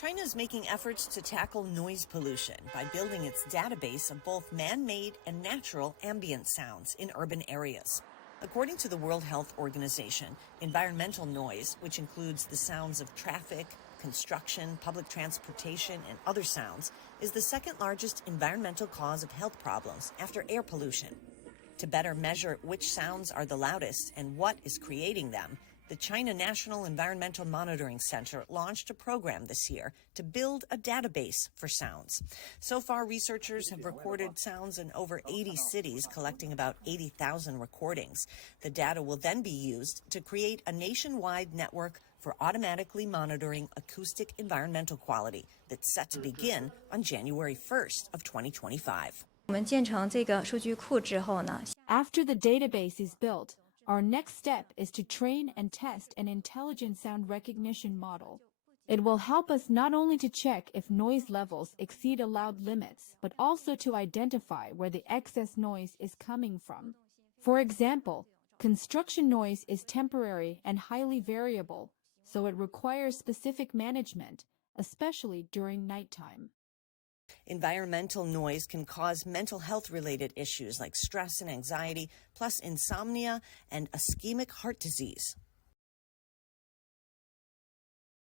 China is making efforts to tackle noise pollution by building its database of both man-made and natural ambient sounds in urban areas. According to the World Health Organization, environmental noise, which includes the sounds of traffic, construction, public transportation, and other sounds, is the second largest environmental cause of health problems after air pollution. To better measure which sounds are the loudest and what is creating them, the China National Environmental Monitoring Center launched a program this year to build a database for sounds. So far, researchers have recorded sounds in over 80 cities, collecting about 80,000 recordings. The data will then be used to create a nationwide network for automatically monitoring acoustic environmental quality that's set to begin on January 1st of 2025. After the database is built, our next step is to train and test an intelligent sound recognition model. It will help us not only to check if noise levels exceed allowed limits, but also to identify where the excess noise is coming from. For example, construction noise is temporary and highly variable, so it requires specific management, especially during nighttime. Environmental noise can cause mental health-related issues like stress and anxiety, plus insomnia and ischemic heart disease.